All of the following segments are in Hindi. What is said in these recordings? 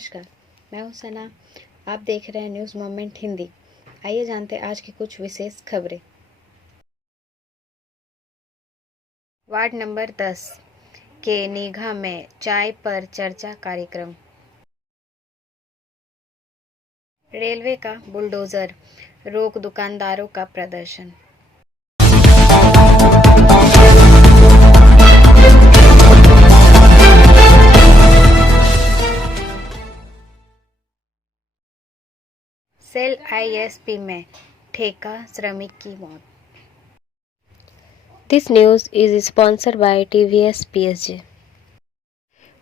नमस्कार, मैं हूं सना। आप देख रहे हैं न्यूज़ मोमेंट हिंदी। आइए जानते हैं आज की कुछ विशेष खबरें। वार्ड नंबर 10 के निगाह में चाय पर चर्चा कार्यक्रम। रेलवे का बुलडोजर रोक दुकानदारों का प्रदर्शन। सेल आईएसपी में ठेका श्रमिक की मौत। This news is sponsored by TVS PSJ.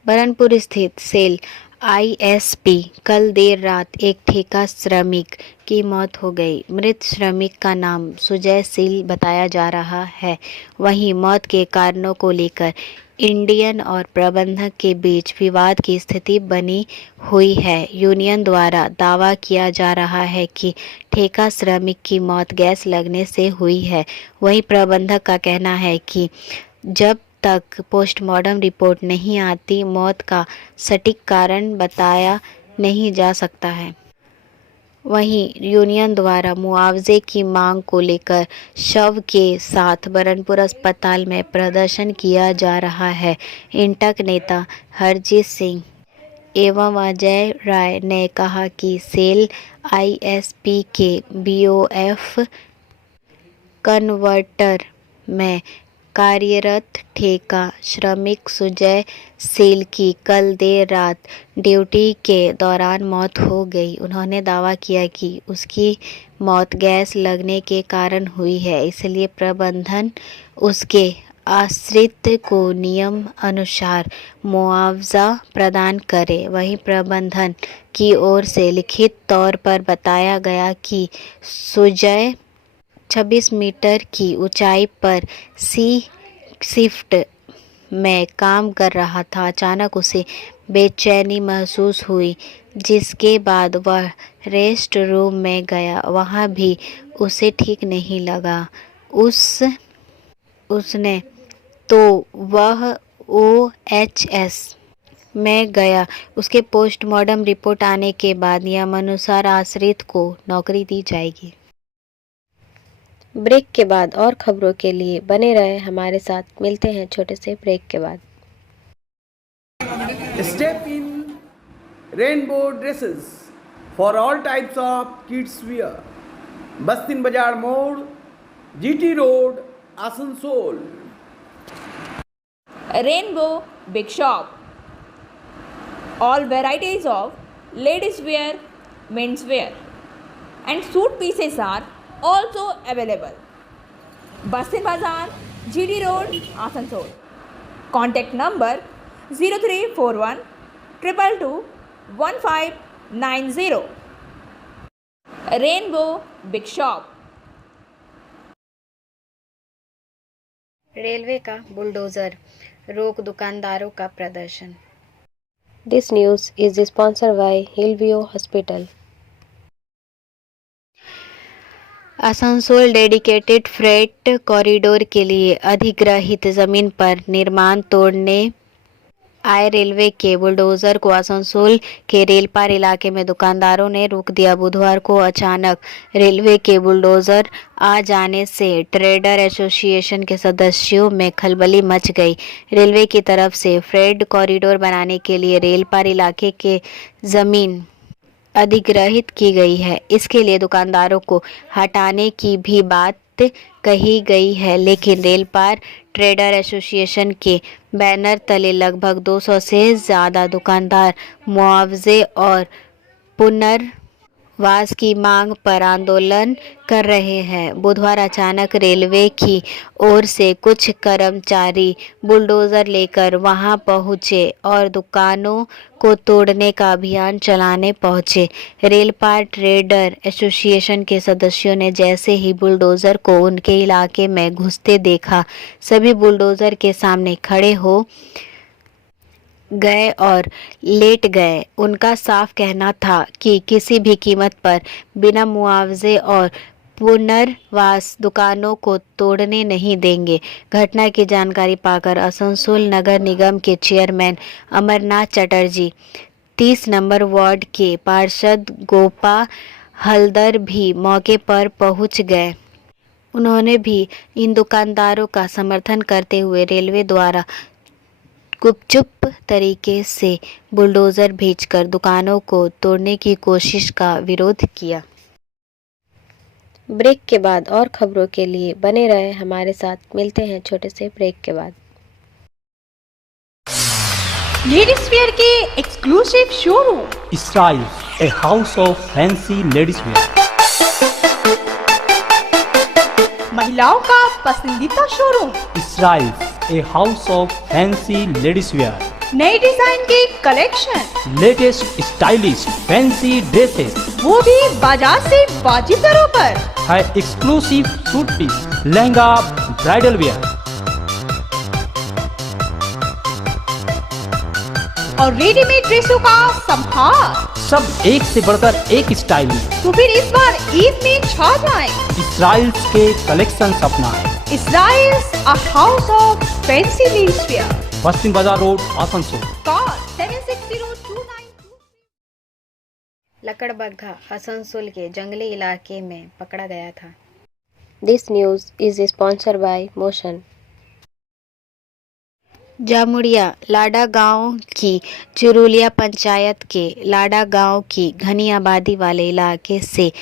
Burnpur स्थित सेल आईएसपी कल देर रात एक ठेका श्रमिक की मौत हो गई। मृत श्रमिक का नाम सुजय सील बताया जा रहा है। वहीं मौत के कारणों को लेकर इंडियन और प्रबंधक के बीच विवाद की स्थिति बनी हुई है। यूनियन द्वारा दावा किया जा रहा है कि ठेका श्रमिक की मौत गैस लगने से हुई है। वहीं प्रबंधक का कहना है कि जब तक पोस्टमार्टम रिपोर्ट नहीं आती, मौत का सटीक कारण बताया नहीं जा सकता है। वहीं यूनियन द्वारा मुआवजे की मांग को लेकर शव के साथ बरनपुर अस्पताल में प्रदर्शन किया जा रहा है। इंटक नेता हरजीत सिंह एवं अजय राय ने कहा कि सेल आईएसपी के बीओएफ कन्वर्टर में कार्यरत ठेका श्रमिक सुजय सील की कल देर रात ड्यूटी के दौरान मौत हो गई। उन्होंने दावा किया कि उसकी मौत गैस लगने के कारण हुई है, इसलिए प्रबंधन उसके आश्रित को नियम अनुसार मुआवजा प्रदान करे। वहीं प्रबंधन की ओर से लिखित तौर पर बताया गया कि सुजय 26 मीटर की ऊंचाई पर सी शिफ्ट में काम कर रहा था। अचानक उसे बेचैनी महसूस हुई, जिसके बाद वह रेस्ट रूम में गया। वहां भी उसे ठीक नहीं लगा। उसने तो वह ओएचएस में गया। उसके पोस्टमार्टम रिपोर्ट आने के बाद नियमानुसार आश्रित को नौकरी दी जाएगी। ब्रेक के बाद और खबरों के लिए बने रहे हमारे साथ। मिलते हैं छोटे से ब्रेक के बाद। Step in rainbow dresses for all types of kids wear. Bastin Bazar Mode, GT Road, Asansol. Rainbow Big Shop. All varieties of ladies wear, men's wear and suit pieces are also available. Bastin Bazar, GD Road, Asansol. Contact number 0341 222 1590. Rainbow Big Shop. Railway का बुलडोजर रोक दुकानदारों का प्रदर्शन। This news is sponsored bye Hillview hospital. Asansol dedicated freight corridor के लिए अधिग्रहित जमीन पर निर्माण तोड़ने आए रेलवे के बुलडोजर को आसनसोल के रेलपार इलाके में दुकानदारों ने रोक दिया। बुधवार को अचानक रेलवे के बुलडोजर आ जाने से ट्रेडर एसोसिएशन के सदस्यों में खलबली मच गई। रेलवे की तरफ से फ्रेट कॉरिडोर बनाने के लिए रेलपार इलाके के जमीन अधिग्रहित की गई है। इसके लिए दुकानदारों को हटाने की भी बात कही गई है, लेकिन रेलपार ट्रेडर एसोसिएशन के बैनर तले लगभग 200 से ज़्यादा दुकानदार मुआवजे और पुनर्वास की मांग पर आंदोलन कर रहे हैं। बुधवार अचानक रेलवे की ओर से कुछ कर्मचारी बुलडोजर लेकर वहां पहुंचे और दुकानों को तोड़ने का अभियान चलाने पहुंचे। रेलपार ट्रेडर एसोसिएशन के सदस्यों ने जैसे ही बुलडोजर को उनके इलाके में घुसते देखा, सभी बुलडोजर के सामने खड़े हो गए और लेट गए। उनका साफ कहना था कि किसी भी कीमत पर बिना मुआवजे और पुनर्वास दुकानों को तोड़ने नहीं देंगे। घटना की जानकारी पाकर आसनसोल नगर निगम के chairman Amarnath Chatterjee, 30 number ward के पार्षद गोपा हल्दर भी मौके पर पहुंच गए। उन्होंने भी इन दुकानदारों का समर्थन करते हुए रेलवे द्वारा गुपचुप तरीके से बुलडोजर भेजकर दुकानों को तोड़ने की कोशिश का विरोध किया। ब्रेक के बाद और खबरों के लिए बने रहे हमारे साथ। मिलते हैं छोटे से ब्रेक के बाद। लेडीज वेयर के exclusive showroom Styles, a house of fancy ladies wear. महिलाओं का पसंदीदा showroom, Styles, a house of fancy ladies wear. नए डिजाइन के collection, Latest stylish fancy dresses. वो भी बाजार से वाजिब दरों पर। है exclusive suit piece, lehenga, bridal wear. और रेडीमेड ड्रेसों का संभार। सब एक से बढ़कर एक स्टाइल में. तो फिर इस बार ईद में छा जाएं। Styles के कलेक्शन अपना है. Styles, a house of fancy ladies wear. Paschim Bazar road, Asansol. Call 7602923। लकड़बग्घा आसनसोल के जंगली इलाके में पकड़ा गया था। This news is sponsored by motion. Jamuria Lada गांव की चुरुलिया पंचायत के लाडा गांव की घनी आबादी वाले इलाके से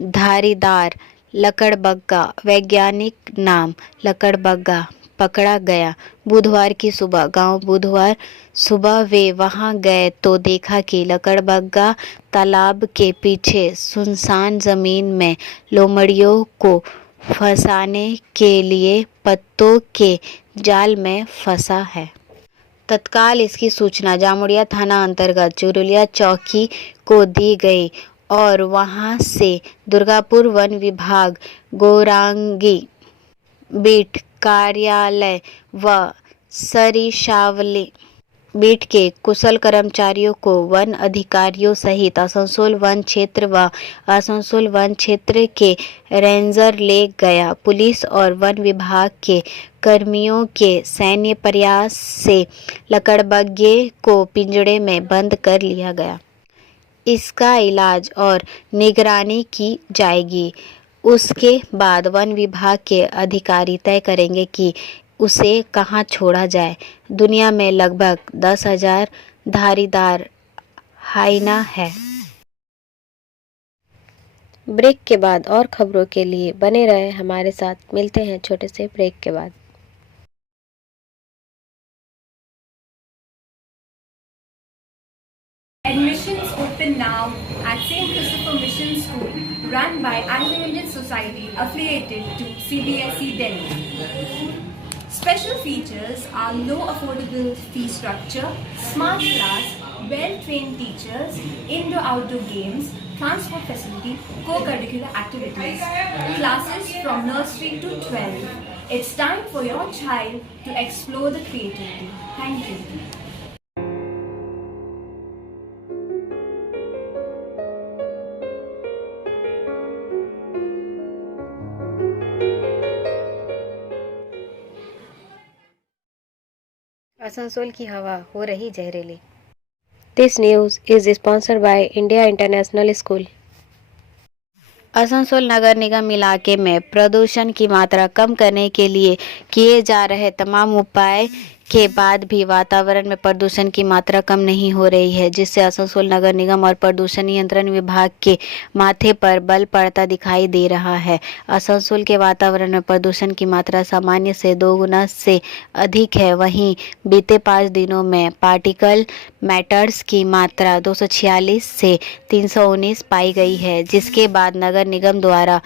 धारीदार लकड़बग्घा, वैज्ञानिक नाम लकड़बग्घा, पकड़ा गया। बुधवार सुबह वे वहां गए तो देखा कि लकड़बग्घा तालाब के पीछे सुनसान जमीन में लोमड़ियों को फंसाने के लिए पत्तों के जाल में फंसा है। तत्काल इसकी सूचना जामुड़िया थाना अंतर्गत चुरुलिया चौकी को दी गई और वहां से दुर्गापुर वन विभाग, गौरांगी बीट कार्यालय व सरिशावली बीट के कुशल कर्मचारियों को वन अधिकारियों सहित आसनसोल वन क्षेत्र व आसनसोल वन क्षेत्र के रेंजर ले गया। पुलिस और वन विभाग के कर्मियों के सैन्य प्रयास से लकड़बग्घे को पिंजड़े में बंद कर लिया गया। इसका इलाज और निगरानी की जाएगी। उसके बाद वन विभाग के अधिकारी तय करेंगे कि उसे कहां छोड़ा जाए। दुनिया में लगभग 10,000 धारीदार हाइना है। ब्रेक के बाद और खबरों के लिए बने रहे हमारे साथ। मिलते हैं छोटे से ब्रेक के बाद। Admissions open now at St. Christopher Mission School, run by Anglo-Indian Society affiliated to CBSE Delhi. Special features are low affordable fee structure, smart class, well-trained teachers, indoor-outdoor games, transport facility, co-curricular activities, classes from nursery to 12. It's time for your child to explore the creativity. Thank you. Asansol की हवा हो रही जहरीली। This news is sponsored by India International School. Asansol नगर निगम इलाके में प्रदूषण की मात्रा कम करने के लिए किए जा रहे तमाम उपाय के बाद भी वातावरण में प्रदूषण की मात्रा कम नहीं हो रही है, जिससे आसनसोल नगर निगम और प्रदूषण नियंत्रण विभाग के माथे पर बल पड़ता दिखाई दे रहा है। आसनसोल के वातावरण में प्रदूषण की मात्रा सामान्य से 2 गुना से अधिक है। वहीं बीते 5 दिनों में पार्टिकल मैटर्स की मात्रा 246 से 319 पाई गई है, जिसके बाद नगर निगम द्वारा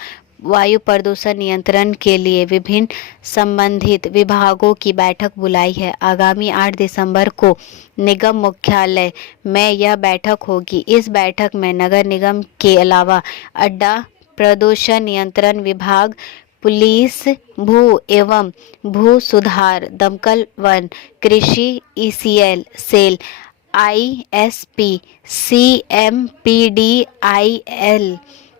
वायु प्रदूषण नियंत्रण के लिए विभिन्न संबंधित विभागों की बैठक बुलाई है। आगामी 8 दिसंबर को निगम मुख्यालय में यह बैठक होगी। इस बैठक में नगर निगम के अलावा अड्डा, प्रदूषण नियंत्रण विभाग, पुलिस, भू एवं भू सुधार, दमकल, वन, कृषि, ECL, सेल, ISP, CMPDIL,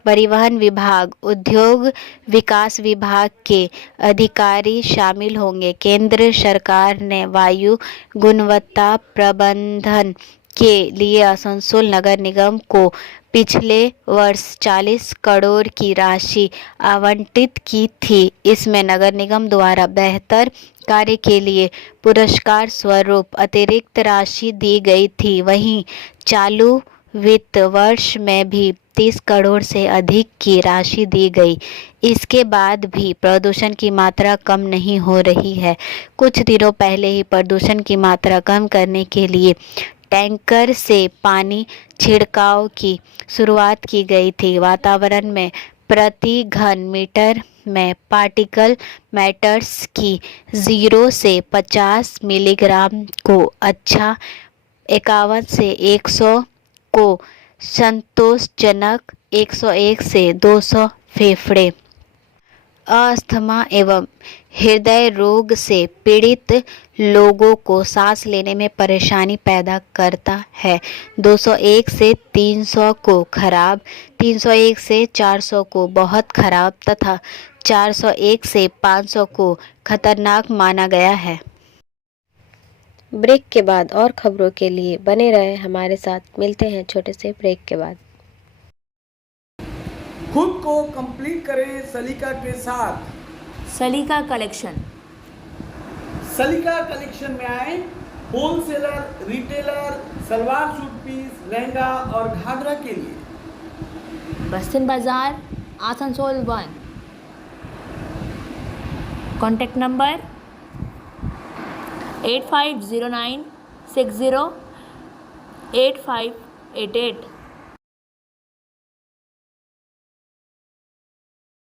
परिवहन विभाग, उद्योग विकास विभाग के अधिकारी शामिल होंगे। केंद्र सरकार ने वायु गुणवत्ता प्रबंधन के लिए आसनसोल नगर निगम को पिछले वर्ष 40 करोड़ की राशि आवंटित की थी। इसमें नगर निगम द्वारा बेहतर कार्य के लिए पुरस्कार स्वरूप अतिरिक्त राशि दी गई थी। वहीं चालू वित्त वर्ष में भी 30 करोड़ से अधिक की राशि दी गई। इसके बाद भी प्रदूषण की मात्रा कम नहीं हो रही है। कुछ दिनों पहले ही प्रदूषण की मात्रा कम करने के लिए टैंकर से पानी छिड़काव की शुरुआत की गई थी। वातावरण में प्रति घन मीटर में पार्टिकल मैटर्स की 0 से 50 मिलीग्राम को अच्छा, 51 से 100 को संतोषजनक, 101 से 200 फेफड़े, अस्थमा एवं हृदय रोग से पीड़ित लोगों को सांस लेने में परेशानी पैदा करता है। 201 से 300 को खराब, 301 से 400 को बहुत खराब तथा 401 से 500 को खतरनाक माना गया है। ब्रेक के बाद और खबरों के लिए बने रहे हमारे साथ। मिलते हैं छोटे से ब्रेक के बाद। खुद को कंप्लीट करें सलीका के साथ। सलीका कलेक्शन। सलीका कलेक्शन में आए wholesaler, retailer, salwar suit piece, lehenga और घाघरा के लिए। बस्तिन बाजार, आसनसोल 1। Contact number 8509 60 8588।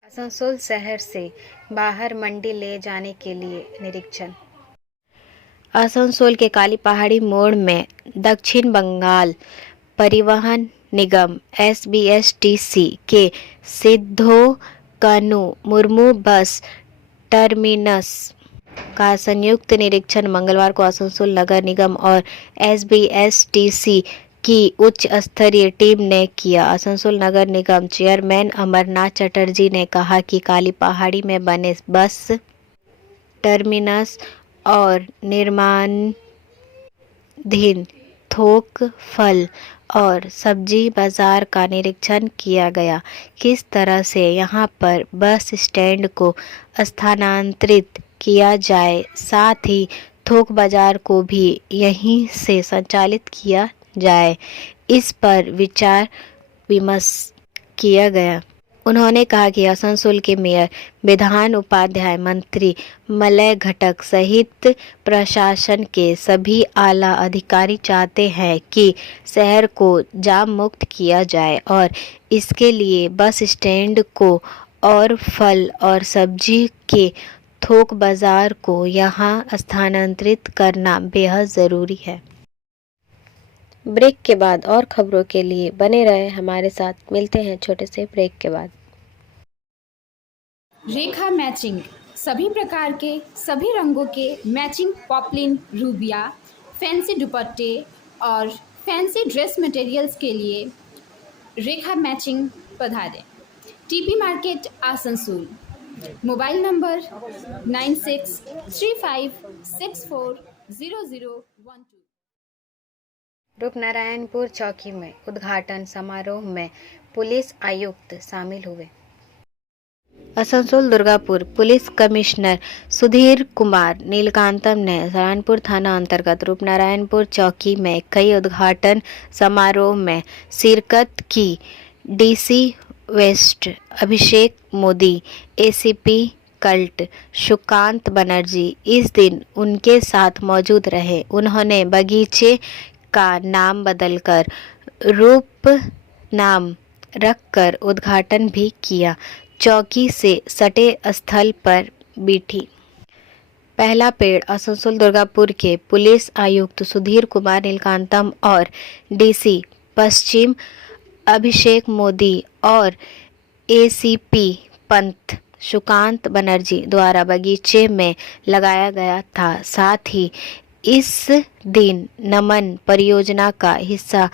आसनसोल शहर से बाहर मंडी ले जाने के लिए निरीक्षण। आसनसोल के काली पहाड़ी मोड़ में दक्षिण बंगाल परिवहन निगम SBSTC के सिद्धो कानू मुर्मू बस टर्मिनस का संयुक्त निरीक्षण मंगलवार को आसनसोल नगर निगम और SBSTC की उच्च स्तरीय टीम ने किया। आसनसोल नगर निगम चेयरमैन अमरनाथ चटर्जी ने कहा कि काली पहाड़ी में बने बस टर्मिनस और निर्माणाधीन थोक फल और सब्जी बाजार का निरीक्षण किया गया। किस तरह से यहां पर बस स्टैंड को स्थानांतरित किया जाए, साथ ही थोक बाजार को भी यहीं से संचालित किया जाए, इस पर विचार विमर्श किया गया। उन्होंने कहा कि आसनसोल के मेयर विधान उपाध्याय, मंत्री मलय घटक सहित प्रशासन के सभी आला अधिकारी चाहते हैं कि शहर को जाम मुक्त किया जाए और इसके लिए बस स्टैंड को और फल और सब्जी के थोक बाजार को यहाँ स्थानांतरित करना बेहद ज़रूरी है। ब्रेक के बाद और खबरों के लिए बने रहे हमारे साथ। मिलते हैं छोटे से ब्रेक के बाद। रेखा मैचिंग, सभी प्रकार के सभी रंगों के मैचिंग पॉपलिन, रूबिया, फैंसी दुपट्टे और फैंसी ड्रेस मटेरियल्स के लिए रेखा मैचिंग पधारें। TP market Asansol. Mobile number 9635640012। Rupnarayanpur चौकी में उद्घाटन समारोह में पुलिस आयुक्त शामिल हुए। आसनसोल दुर्गापुर पुलिस कमिश्नर सुधीर कुमार नीलकांतम ने सहारनपुर थाना अंतर्गत रूपनारायणपुर चौकी में कई उद्घाटन समारोह में शिरकत की। DC वेस्ट अभिषेक मोदी, ACP कल्ट सुकांत बनर्जी इस दिन उनके साथ मौजूद रहे। उन्होंने बगीचे का नाम बदलकर रूप नाम रखकर उद्घाटन भी किया। चौकी से सटे स्थल पर बीठी पहला पेड़ आसनसोल दुर्गापुर के पुलिस आयुक्त सुधीर कुमार नीलकांतम और DC पश्चिम अभिषेक मोदी और ACP पंत सुकांत बनर्जी द्वारा बगीचे में लगाया गया था। साथ ही इस दिन नमन परियोजना का हिस्सा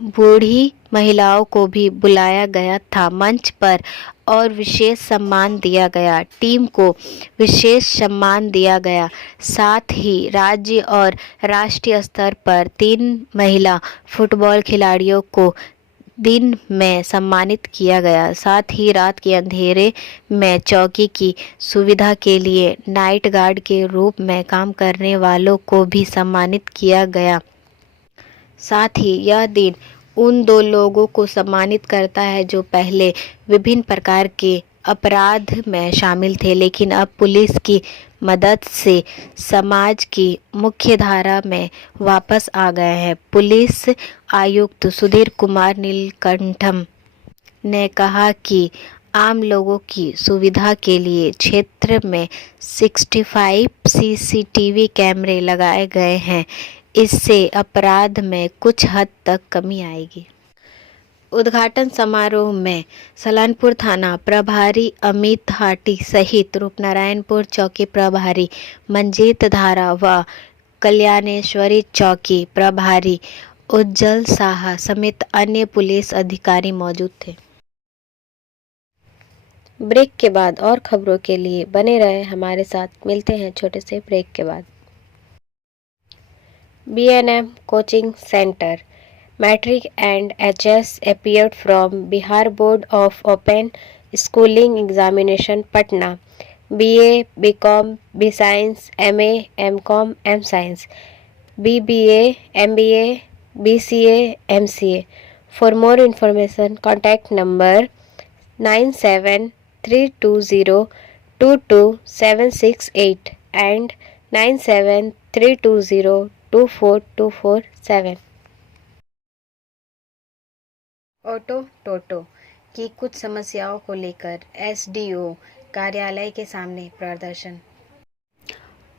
बूढ़ी महिलाओं को भी बुलाया गया था। मंच पर और विशेष सम्मान दिया गया। टीम को विशेष सम्मान दिया गया। साथ ही राज्य और राष्ट्रीय स्तर पर 3 महिला फुटबॉल खिलाड़ियों को दिन में सम्मानित किया गया। साथ ही रात के अंधेरे में चौकी की सुविधा के लिए नाइट गार्ड के रूप में काम करने वालों को भी सम्मानित किया गया। साथ ही यह दिन उन 2 लोगों को सम्मानित करता है जो पहले विभिन्न प्रकार के अपराध में शामिल थे, लेकिन अब पुलिस की मदद से समाज की मुख्य धारा में वापस आ गए हैं। पुलिस आयुक्त सुधीर कुमार नीलकंठम ने कहा कि आम लोगों की सुविधा के लिए क्षेत्र में 65 CCTV कैमरे लगाए गए हैं। इससे अपराध में कुछ हद तक कमी आएगी। उद्घाटन समारोह में सलानपुर थाना प्रभारी अमित हाटी सहित रूपनारायणपुर चौकी प्रभारी मंजीत धारा व कल्याणेश्वरी चौकी प्रभारी उज्जवल साहा समेत अन्य पुलिस अधिकारी मौजूद थे। ब्रेक के बाद और खबरों के लिए बने रहे हमारे साथ। मिलते हैं छोटे से ब्रेक के बाद। B&M Coaching Center Matric and HS appeared from Bihar Board of Open Schooling Examination Patna. BA, BCom, B-Science, MA, MCom, M-Science, BBA, MBA, BCA, MCA. For more information, contact number 9732022768 and 9732024247. Auto टोटो की कुछ समस्याओं को लेकर SDO कार्यालय के सामने प्रदर्शन।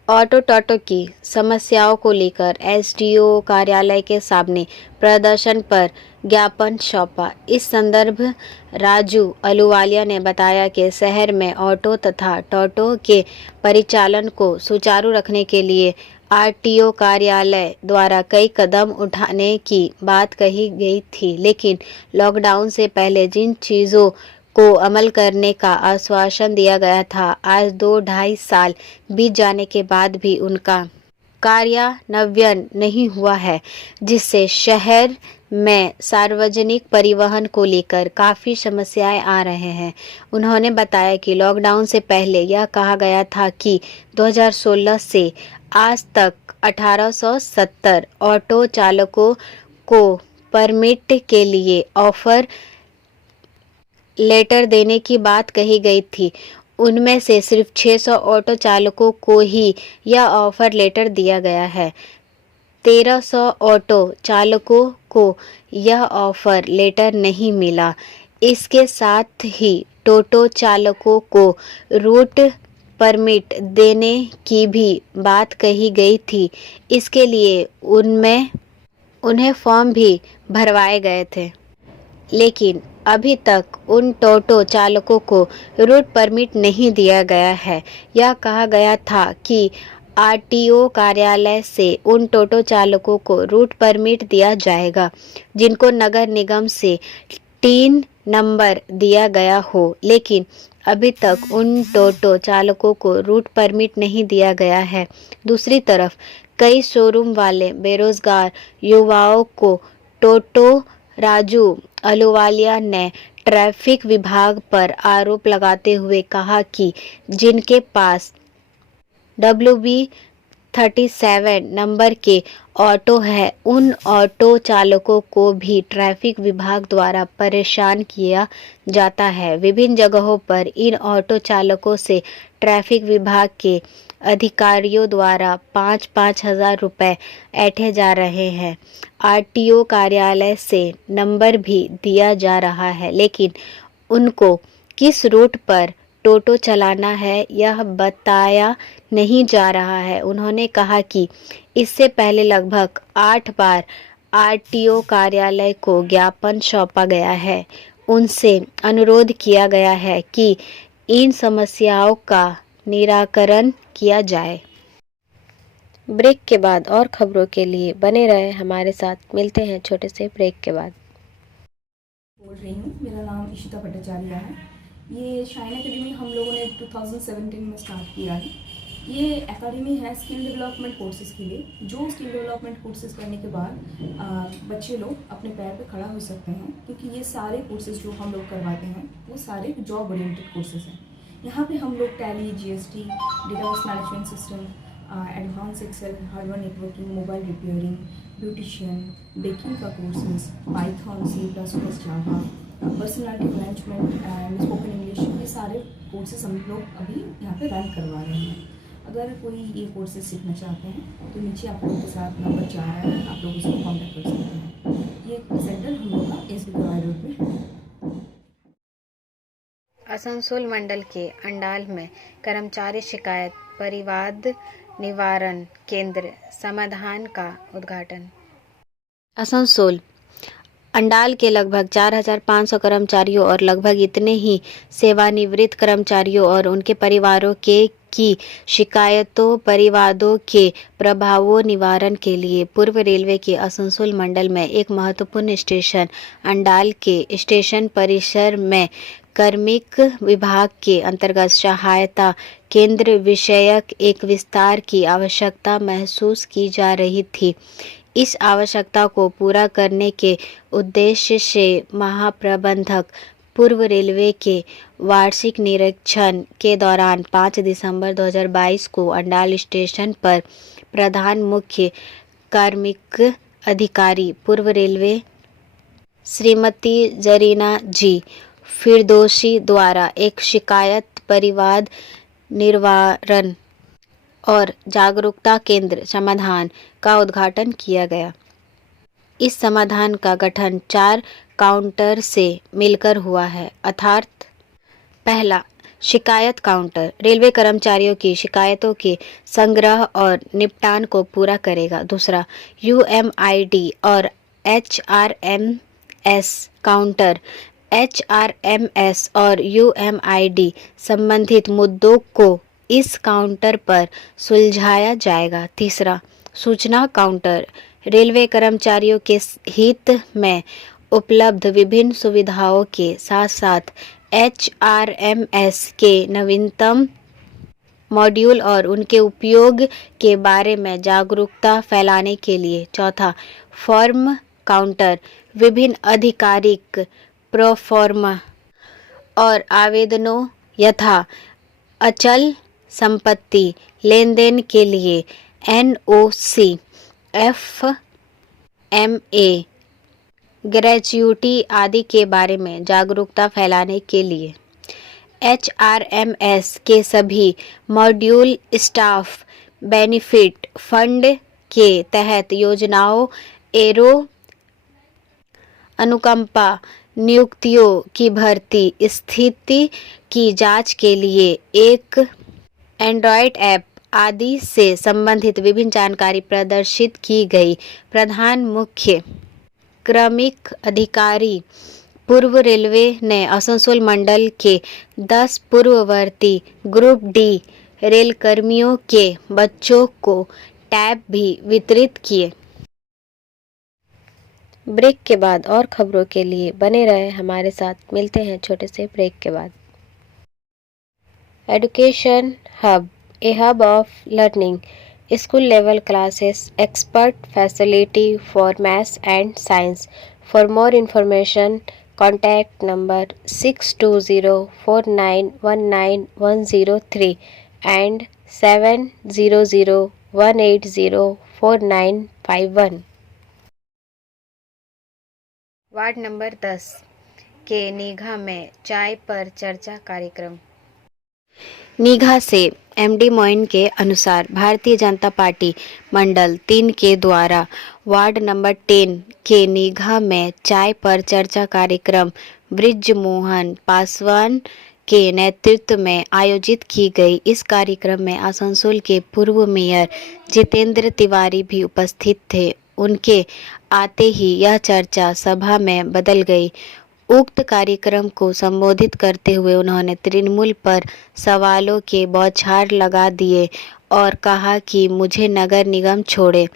ऑटो टोटो की समस्याओं को लेकर SDO कार्यालय के सामने प्रदर्शन पर ज्ञापन सौंपा। इस संदर्भ राजू अहलूवालिया ने बताया कि शहर में ऑटो तथा टोटो के परिचालन को सुचारू रखने के लिए RTO कार्यालय द्वारा कई कदम उठाने की बात कही गई थी, लेकिन लॉकडाउन से पहले जिन चीज़ों को अमल करने का आश्वासन दिया गया था, आज 2-2.5 साल बीत जाने के बाद भी उनका कार्यान्वयन नहीं हुआ है, जिससे शहर में सार्वजनिक परिवहन को लेकर काफ़ी समस्याएं आ रहे हैं। उन्होंने बताया कि लॉकडाउन से पहले यह कहा गया था कि 2016 से आज तक 1870 ऑटो चालकों को परमिट के लिए ऑफर लेटर देने की बात कही गई थी। उनमें से सिर्फ 600 ऑटो चालकों को ही यह ऑफर लेटर दिया गया है। 1300 ऑटो चालकों को यह ऑफर लेटर नहीं मिला। इसके साथ ही टोटो चालकों को रूट परमिट देने की भी बात कही गई थी। इसके लिए उन्हें फॉर्म भी भरवाए गए थे, लेकिन अभी तक उन टोटो चालकों को रूट परमिट नहीं दिया गया है। यह कहा गया था कि RTO कार्यालय से उन टोटो चालकों को रूट परमिट दिया जाएगा जिनको नगर निगम से 3 नंबर दिया गया हो, लेकिन अभी तक उन टोटो चालकों को रूट परमिट नहीं दिया गया है। दूसरी तरफ कई शोरूम वाले बेरोजगार युवाओं को टोटो राजू अहलूवालिया ने ट्रैफिक विभाग पर आरोप लगाते हुए कहा कि जिनके पास WB 37 नंबर के ऑटो है, उन ऑटो चालकों को भी ट्रैफिक विभाग द्वारा परेशान किया जाता है। विभिन्न जगहों पर इन ऑटो चालकों से ट्रैफिक विभाग के अधिकारियों द्वारा 5-5 हज़ार रुपये ऐंठे जा रहे हैं। RTO कार्यालय से नंबर भी दिया जा रहा है, लेकिन उनको किस रूट पर टोटो चलाना है यह बताया नहीं जा रहा है। उन्होंने कहा कि इससे पहले लगभग 8 बार RTO कार्यालय को ज्ञापन सौंपा गया है। उनसे अनुरोध किया गया है कि इन समस्याओं का निराकरण किया जाए। ब्रेक के बाद और खबरों के लिए बने रहे हमारे साथ। मिलते हैं छोटे से ब्रेक के बाद। बोल रही हूँ, मेरा नाम इशिता भट्टाचार्य है। ये शाइन एकेडमी हम लोगों ने 2017 में स्टार्ट किया है। ये एकेडमी है स्किल डेवलपमेंट कोर्सेज़ के लिए, जो स्किल डेवलपमेंट कोर्सेज़ करने के बाद बच्चे लोग अपने पैर पे खड़ा हो सकते हैं, क्योंकि ये सारे कोर्सेज़ जो हम लोग करवाते हैं वो सारे जॉब ओरिएंटेड कोर्सेज़ हैं। यहाँ पे हम लोग Tally, GST, database management system, advance Excel, hardware networking, mobile repairing, beautician, baking का courses, Python, C++, Java, personality management and spoken English, ये सारे कोर्सेज हम लोग अभी यहाँ पे रन करवा रहे हैं। अगर कोई ये कोर्सेज सीखना चाहते हैं तो नीचे आप लोगों के साथ नंबर जा रहा है, आप लोग उसको कॉन्टैक्ट कर सकते हैं। ये सेंटर हम लोग का SB गवाई रोड पे है। आसनसोल मंडल के अंडाल में कर्मचारी शिकायत परिवाद निवारण केंद्र समाधान का उद्घाटन। आसनसोल अंडाल के लगभग 4,500 कर्मचारियों और लगभग इतने ही सेवानिवृत्त कर्मचारियों और उनके परिवारों के की शिकायतों परिवादों के प्रभावों निवारण के लिए पूर्व रेलवे के आसनसोल मंडल में एक महत्वपूर्ण स्टेशन अंडाल के स्टेशन परिसर में कार्मिक विभाग के अंतर्गत सहायता केंद्र विषयक एक विस्तार की आवश्यकता महसूस की जा रही थी। इस आवश्यकता को पूरा करने के उद्देश्य से महाप्रबंधक पूर्व रेलवे के वार्षिक निरीक्षण के दौरान 5 दिसंबर 2022 को अंडाल स्टेशन पर प्रधान मुख्य कार्मिक अधिकारी पूर्व रेलवे श्रीमती जरीना जी फिरदौसी द्वारा एक शिकायत परिवाद निवारण और जागरूकता केंद्र समाधान का उद्घाटन किया गया। इस समाधान का गठन 4 काउंटर से मिलकर हुआ है, अर्थात पहला शिकायत काउंटर रेलवे कर्मचारियों की शिकायतों के संग्रह और निपटान को पूरा करेगा। दूसरा UMID और HRMS काउंटर HRMS और UMID संबंधित मुद्दों को इस काउंटर पर सुलझाया जाएगा। तीसरा सूचना काउंटर रेलवे कर्मचारियों के हित में उपलब्ध विभिन्न सुविधाओं के साथ साथ HRMS के नवीनतम मॉड्यूल और उनके उपयोग के बारे में जागरूकता फैलाने के लिए। चौथा फॉर्म काउंटर विभिन्न आधिकारिक प्रोफॉर्मा और आवेदनों यथा अचल संपत्ति लेन देन के लिए NOC, FMA, ग्रेच्युटी आदि के बारे में जागरूकता फैलाने के लिए। HRMS के सभी मॉड्यूल स्टाफ बेनिफिट फंड के तहत योजनाओं एरो अनुकंपा नियुक्तियों की भर्ती स्थिति की जांच के लिए एक एंड्रॉयड ऐप आदि से संबंधित विभिन्न जानकारी प्रदर्शित की गई। प्रधान मुख्य कार्मिक अधिकारी पूर्व रेलवे ने आसनसोल मंडल के 10 पूर्ववर्ती ग्रुप D रेलकर्मियों के बच्चों को टैब भी वितरित किए। ब्रेक के बाद और खबरों के लिए बने रहे हमारे साथ। मिलते हैं छोटे से ब्रेक के बाद। Education hub, A hub of learning, school level classes, expert facility for maths and science. For more information contact number 6204919103 and 7001804951। Ward number 10 के नीघा में चाय पर चर्चा कार्यक्रम। नीघा से MD मोइन के अनुसार भारतीय जनता पार्टी मंडल 3 के द्वारा वार्ड नंबर 10 के नीघा में चाय पर चर्चा कार्यक्रम ब्रिजमोहन पासवान के नेतृत्व में आयोजित की गई। इस कार्यक्रम में आसनसोल के पूर्व मेयर जितेंद्र तिवारी भी उपस्थित थे। उनके आते ही यह चर्चा सभा में बदल गई। उक्त कार्यक्रम को संबोधित करते हुए उन्होंने तृणमूल पर सवालों के बौछार लगा दिए और कहा कि मुझे नगर निगम छोड़े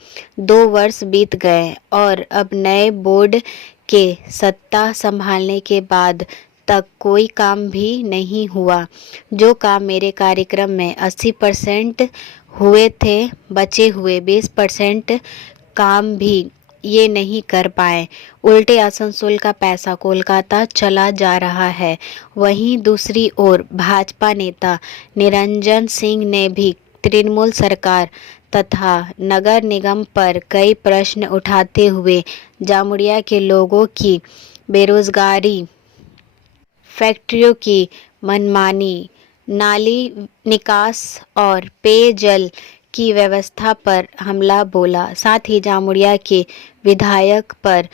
2 वर्ष बीत गए और अब नए बोर्ड के सत्ता संभालने के बाद तक कोई काम भी नहीं हुआ। जो काम मेरे कार्यक्रम में 80% हुए थे, बचे हुए 20% काम भी ये नहीं कर पाए। उल्टे आसनसोल का पैसा कोलकाता चला जा रहा है। वहीं दूसरी ओर भाजपा नेता निरंजन सिंह ने भी तृणमूल सरकार तथा नगर निगम पर कई प्रश्न उठाते हुए जामुड़िया के लोगों की बेरोजगारी, फैक्ट्रियों की मनमानी, नाली निकास और पेयजल की व्यवस्था पर हमला बोला। साथ ही जामुड़िया के विधायक पर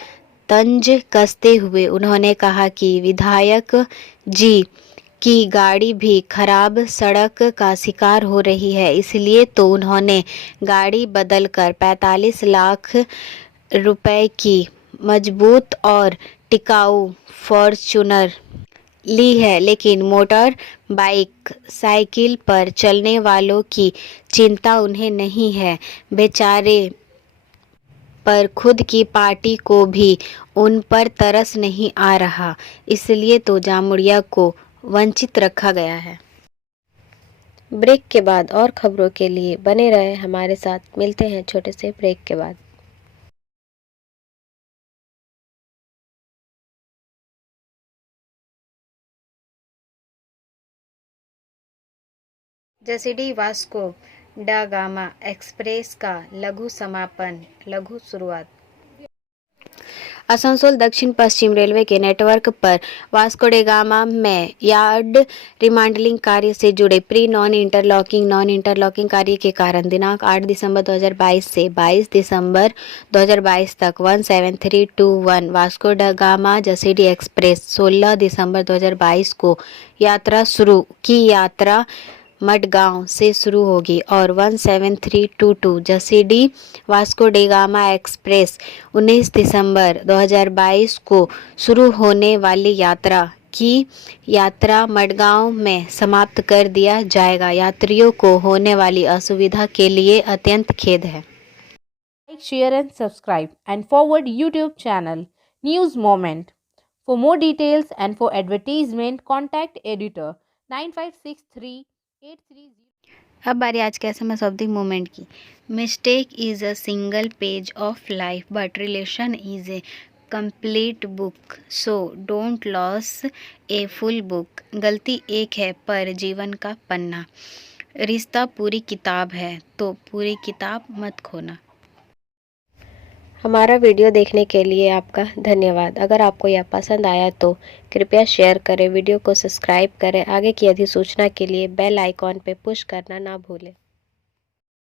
तंज कसते हुए उन्होंने कहा कि विधायक जी की गाड़ी भी खराब सड़क का शिकार हो रही है, इसलिए तो उन्होंने गाड़ी बदलकर 45 लाख रुपए की मजबूत और टिकाऊ फॉर्च्यूनर ली है। लेकिन मोटर बाइक साइकिल पर चलने वालों की चिंता उन्हें नहीं है। बेचारे पर खुद की पार्टी को भी उन पर तरस नहीं आ रहा, इसलिए तो जामुड़िया को वंचित रखा गया है। ब्रेक के बाद और खबरों के लिए बने रहे हमारे साथ। मिलते हैं छोटे से ब्रेक के बाद। जसीडी वास्को डा गामा एक्सप्रेस का लघु समापन, लघु शुरुआत। आसनसोल दक्षिण पश्चिम रेलवे के नेटवर्क पर वास्को डे गामा में यार्ड रिमॉडलिंग कार्य से जुड़े प्री नॉन इंटरलॉकिंग कार्य के कारण दिनांक 8 दिसंबर 2022 से 22 दिसंबर 2022 तक 17321 वास्को डा गामा जसीडी एक्सप्रेस 16 दिसंबर 2022 को यात्रा मडगांव से शुरू होगी और 17322 Jasidih Vasco day gamma express 19 दिसंबर 2022 को शुरू होने वाली यात्रा मडगांव में समाप्त कर दिया जाएगा। यात्रियों को होने वाली असुविधा के लिए अत्यंत खेद है। Like, share and subscribe and forward YouTube channel News Moment. For more details and for advertisement, contact editor 9563 830। अब बारी आज के SMS ऑफ द मोमेंट की। Mistake is a single page of life but relation is a complete book, so don't loss a full book. गलती एक है पर जीवन का पन्ना, रिश्ता पूरी किताब है तो पूरी किताब मत खोना। हमारा वीडियो देखने के लिए आपका धन्यवाद। अगर आपको यह पसंद आया तो कृपया शेयर करें, वीडियो को सब्सक्राइब करें। आगे की अधिसूचना के लिए बेल आइकॉन पर पुश करना ना भूलें।